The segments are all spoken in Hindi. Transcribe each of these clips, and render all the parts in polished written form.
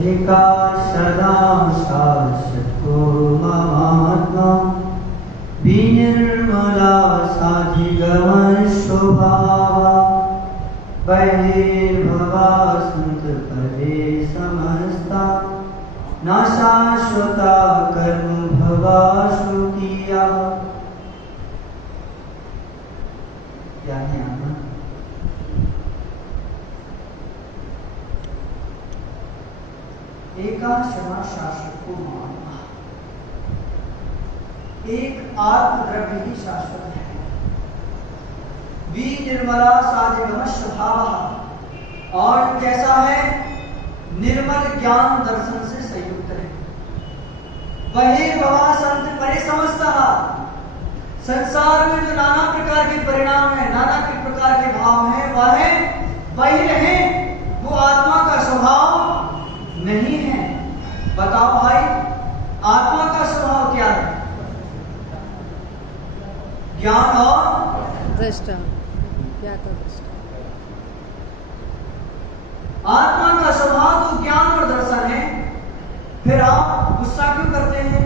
एका सदा शाश्वतो महात्मा विनिर्मला साधिगमशोभावा बहिर्भवा संतपदे समस्ता न शाश्वता कर्म भवा शुकिया। एका क्षमा शाश्वत को मानना, एक आत्मद्रव्य ही शाश्वत है। विनिर्मला साधिगम स्वभाव, और कैसा है? निर्मल ज्ञान दर्शन से संयुक्त है। बहिर्भवा संत परे समझता, संसार में जो नाना प्रकार के परिणाम है, नाना प्रकार के भाव है, वह बाहिर है, वो आत्मा का स्वभाव नहीं है। बताओ भाई, आत्मा का स्वभाव क्या है? ज्ञान और दृष्टा, क्या था दृष्टा? आत्मा का स्वभाव तो ज्ञान और दर्शन है। फिर आप गुस्सा क्यों करते हैं?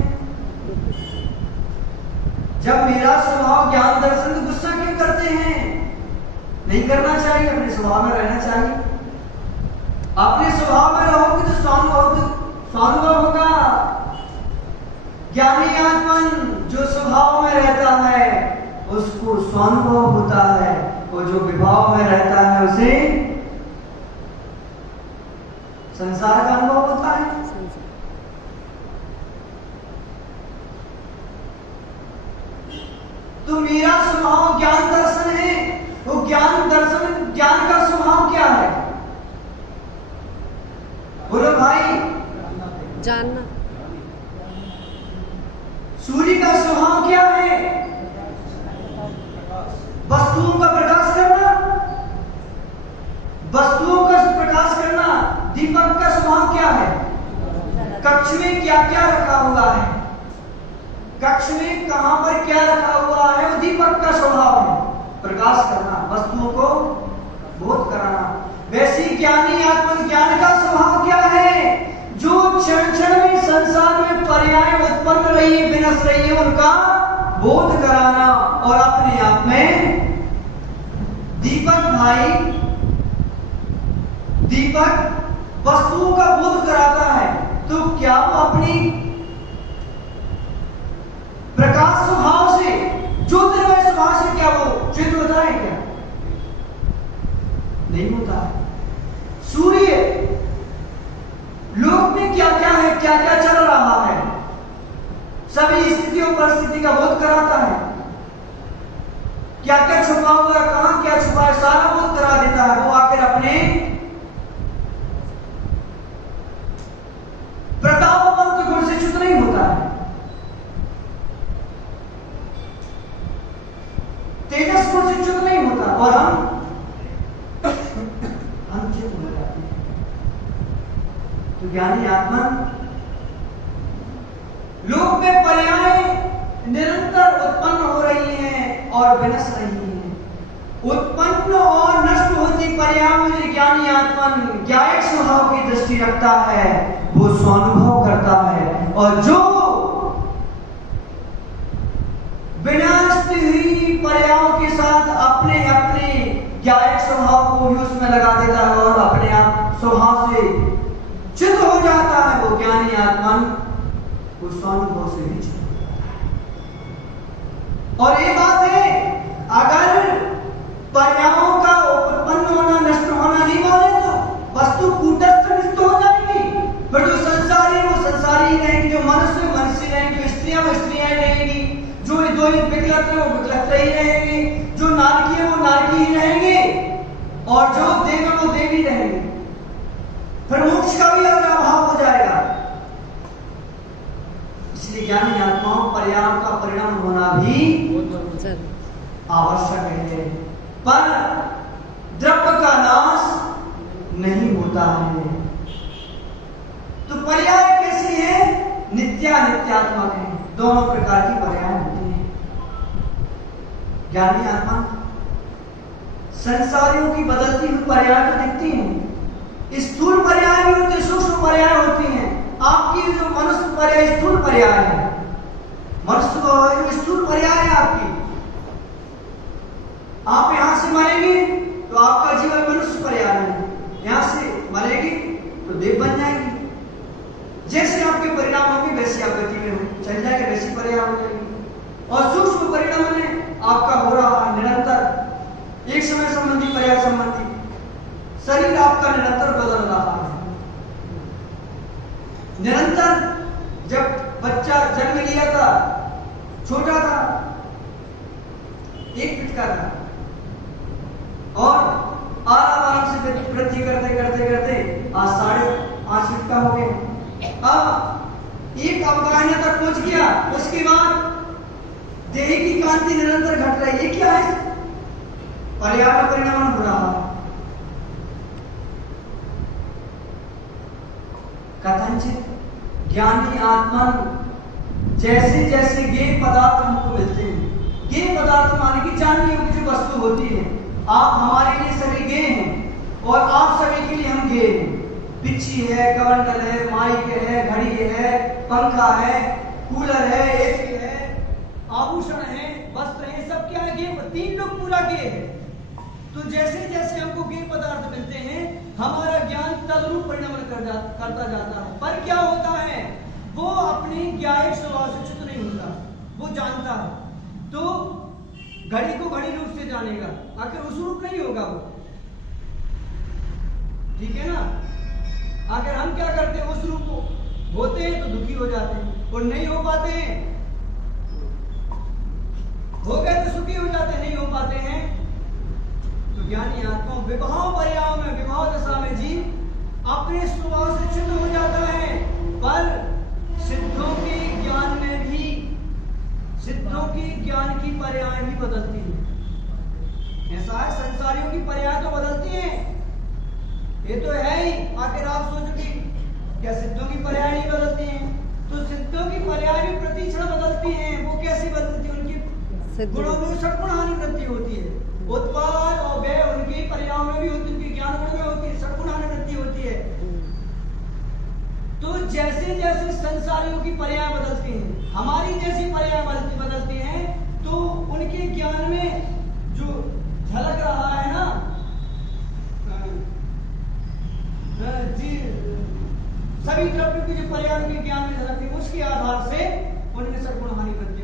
जब मेरा स्वभाव ज्ञान दर्शन, तो गुस्सा क्यों करते हैं? नहीं करना चाहिए, अपने स्वभाव में रहना चाहिए। अपने स्वभाव में रहोगे तो स्वानुभव होगा। ज्ञानी आत्मन जो स्वभाव में रहता है उसको स्वानुभव होता है, और जो विभाव में रहता है उसे संसार का अनुभव होता है। तो मेरा स्वभाव ज्ञान दर्शन है, वो ज्ञान दर्शन, ज्ञान का स्वभाव क्या है? बोलो भाई। जानना। सूर्य का स्वभाव क्या है? वस्तुओं का प्रकाश करना, वस्तुओं का प्रकाश करना। दीपक का स्वभाव क्या है? कक्ष में क्या क्या रखा हुआ है, कक्ष में कहां पर क्या रखा हुआ है, वो दीपक का स्वभाव है, प्रकाश करना, वस्तुओं को बोध कराना। वैसी ज्ञानी आत्मज्ञान का स्वभाव क्या है? जो क्षण क्षण में संसार में पर्याय उत्पन्न रही है, विनश रही है, उनका बोध कराना। और अपने आप में दीपक भाई, दीपक वस्तुओं का बोध कराता है, तो क्या वो अपनी प्रकाश स्वभाव से, ज्योतिर्मय स्वभाव से क्या वो चित होता है? क्या नहीं होता है। सूर्य लोक में क्या क्या है, क्या क्या चल रहा है, सभी स्थिति और परिस्थिति का बोध कराता है। क्या क्या छुपा हुआ है, कहां क्या छुपा है, सारा बोध करा देता है। वो आकर अपने प्रतापवंत गुण से च्युत नहीं होता है, तेजस गुण से च्युत नहीं होता, और हम च्युत हो जाते हैं। तो ज्ञानी आत्मा लोक में पर्याय निरंतर उत्पन्न हो रही हैं और विनश रही हैं। उत्पन्न और नष्ट होती पर्याय में ज्ञानी आत्मा ज्ञायक स्वभाव की दृष्टि रखता है, वो स्वानुभव करता है। और जो विनष्ट हुई पर्यायों के साथ अपने अपने ज्ञायक स्वभाव को यूज में लगा देता है और अपने आप स्वभाव से चित हो जाता है, वो ज्ञानी आत्मा उस स्वानुभव से ही चित हो जाता है। और ये बात है, अगर पर्यायों का उत्पन्न होना नष्ट होना नहीं माने तो वस्तु कूटस्थ निष्ठ हो जाएगी। पर जो संसारी है वो संसारी ही रहेंगे, जो मनुष्य मनुष्य रहेंगे, जो स्त्रियां वो स्त्रियां रहेंगी, जो दो विकलत है वो विकलत ही रहेंगे, जो नारकी है वो नारकी ही रहेंगे, और जो देव है वो देवी रहेंगे। फिर मोक्ष का भी अभाव हो जाएगा। इसलिए ज्ञानी आत्माओं पर्याय का परिणाम होना भी आवश्यक है, पर द्रव्य का नाश नहीं होता है। तो पर्याय कैसी है? नित्यात्मक है, दोनों प्रकार की पर्याय होती है। ज्ञानी आत्मा संसारियों की बदलती हुई पर्याय तो दिखती हैं, स्थूल पर्याय भी होते, सूक्ष्म पर्याय होती हैं। आपकी जो मनुष्य पर्याय स्थूल पर्याय है, मनुष्य जो स्थूल पर्याय है आपकी। आप यहां से मरेंगे तो आपका जीवन मनुष्य पर्याय है, यहां से मरेगी तो देव बन जाएगी। जैसे आपके परिणाम होंगे वैसी आप गति में चल जाएंगे, वैसी पर्याय हो जाएगी। और सूक्ष्म परिणाम में आपका हो रहा है निरंतर एक समय संबंधी पर्याय संबंधी शरीर आपका निरंतर बदल रहा है। निरंतर जब बच्चा जन्म लिया था, छोटा था, 1 फीट का था, और आराम से वृद्धि करते करते करते आज 5.5 फीट का हो गया। अब एक अवगाहना तक पहुंच गया, उसके बाद देह की कांति निरंतर घट रही है। क्या है? पर्याय का परिणाम हो रहा है। कथनचित ज्ञानी आत्मा जैसे जैसे ज्ञेय पदार्थ हमको मिलते हैं, ज्ञेय पदार्थ माने की जानने योग्य जो वस्तु होती है। आप हमारे लिए सभी ज्ञेय हैं और आप सभी के लिए हम ज्ञेय हैं। बिच्छी है, कमंडल है, माइक है, घड़ी है, पंखा है, कूलर है, एसी है, आभूषण है, वस्त्र है, सब क्या है? ज्ञेय। 3 लोग पूरा ज्ञेय है। तो जैसे जैसे हमको ज्ञेय पदार्थ मिलते हैं, हमारा ज्ञान तदरूप परिणाम करता जाता है। पर क्या होता है? वो अपने ज्ञायक स्वभाव से च्युत नहीं होता, वो जानता है। तो घड़ी को घड़ी रूप से जानेगा, आखिर उस रूप नहीं होगा वो, ठीक है ना? आखिर हम क्या करते हैं? उस रूप को होते हैं तो दुखी हो जाते हैं, और नहीं हो पाते हैं, हो गए तो सुखी हो जाते हैं, नहीं हो पाते हैं तो ज्ञानी आत्मा विभाव पर्याय में, विभाव दशा में जी अपने स्वभाव से च्युत हो जाता है। पर सिद्धों के ज्ञान में भी, सिद्धों की ज्ञान की पर्याय भी बदलती है। ऐसा है, संसारियों की पर्याय तो बदलती है, ये तो है ही। आखिर आप सोचोगे क्या सिद्धों की पर्याय नहीं बदलती हैं? तो सिद्धों की पर्याय भी प्रति क्षण बदलती हैं। वो कैसी बदलती है? उनकी गुणों में षटगुण हानि वृद्धि होती है, उत्पाद और व्यय उनके पर्याय में भी होती है, उनकी ज्ञान गुण में होती है, षटगुण हानि वृद्धि होती है। तो जैसे जैसे संसारियों की पर्याय बदलती हैं, हमारी जैसी पर्याय बदलती हैं, तो उनके ज्ञान में जो झलक रहा है ना जी, सभी द्रव्यों की जो पर्याय के ज्ञान में झलकती है, उसके आधार से उनमें सद्गुण हानि वृद्धि